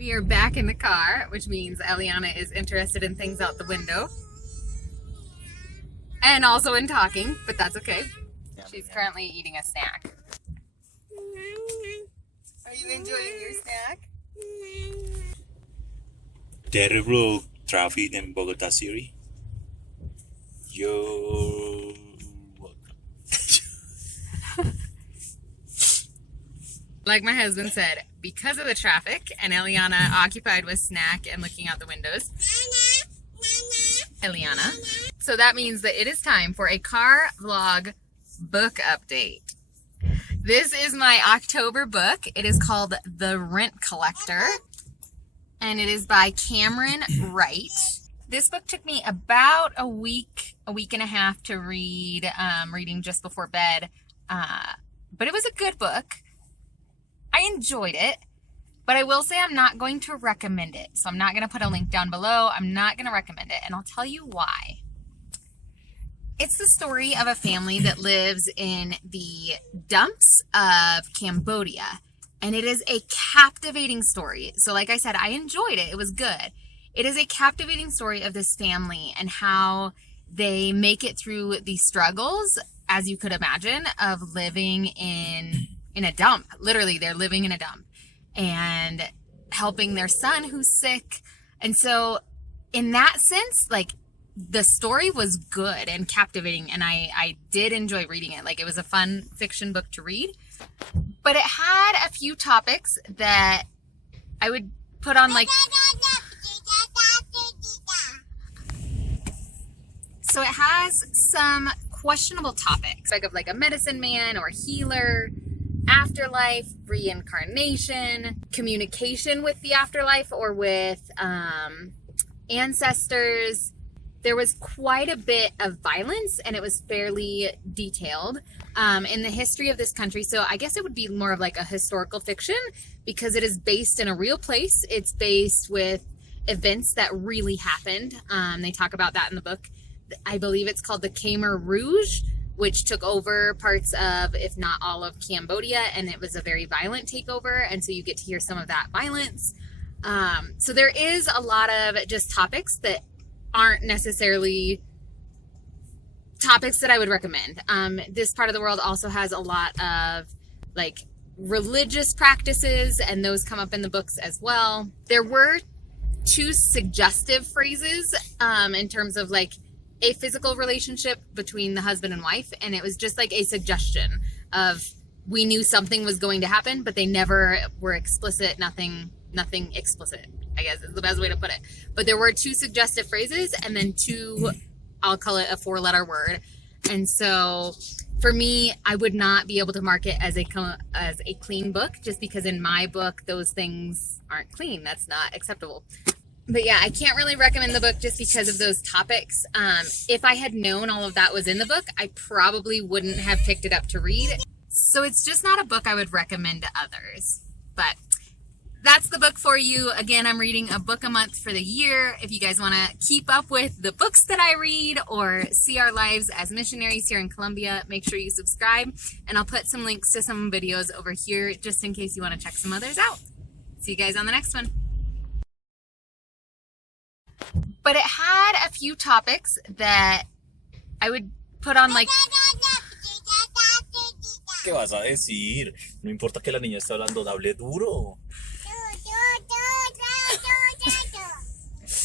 We are back in the car, which means Eliana is interested in things out the window. And also in talking, but that's okay. She's currently eating a snack. Are you enjoying your snack? Terrible traffic in Bogota City. Yo. Like my husband said, because of the traffic and Eliana occupied with snack and looking out the windows. Eliana. So that means that it is time for a car vlog book update. This is my October book. It is called The Rent Collector, and it is by Cameron Wright. This book took me about a week and a half to read, reading just before bed, but it was a good book. I enjoyed it, but I will say I'm not going to recommend it. So I'm not going to put a link down below. I'm not going to recommend it, and I'll tell you why. It's the story of a family that lives in the dumps of Cambodia, and it is a captivating story. So like I said, I enjoyed it. It was good. It is a captivating story of this family and how they make it through the struggles, as you could imagine, of living in a dump. Literally, they're living in a dump and helping their son who's sick. And so in that sense, like, the story was good and captivating, and I did enjoy reading it. Like, it was a fun fiction book to read, but it had a few topics that I would put on, like, so it has some questionable topics, like a medicine man or healer, afterlife, reincarnation, communication with the afterlife or with ancestors. There was quite a bit of violence, and it was fairly detailed in the history of this country. So I guess it would be more of like a historical fiction because it is based in a real place. It's based with events that really happened. They talk about that in the book. I believe it's called the Khmer Rouge, which took over parts of, if not all of Cambodia, and it was a very violent takeover, and so you get to hear some of that violence. So there is a lot of just topics that aren't necessarily topics that I would recommend. This part of the world also has a lot of, like, religious practices, and those come up in the books as well. There were two suggestive phrases in terms of, like, a physical relationship between the husband and wife, and it was just like a suggestion of, we knew something was going to happen, but they never were explicit. Nothing explicit, I guess is the best way to put it. But there were two suggestive phrases and then two, I'll call it a 4-letter word. And so for me, I would not be able to mark it as a clean book, just because in my book, those things aren't clean. That's not acceptable. But yeah, I can't really recommend the book just because of those topics. If I had known all of that was in the book, I probably wouldn't have picked it up to read. So it's just not a book I would recommend to others. But that's the book for you. Again, I'm reading a book a month for the year. If you guys want to keep up with the books that I read or see our lives as missionaries here in Colombia, make sure you subscribe. And I'll put some links to some videos over here just in case you want to check some others out. See you guys on the next one. But it had a few topics that I would put on, like... ¿Qué vas a decir? No importa que la niña esté hablando, hable duro.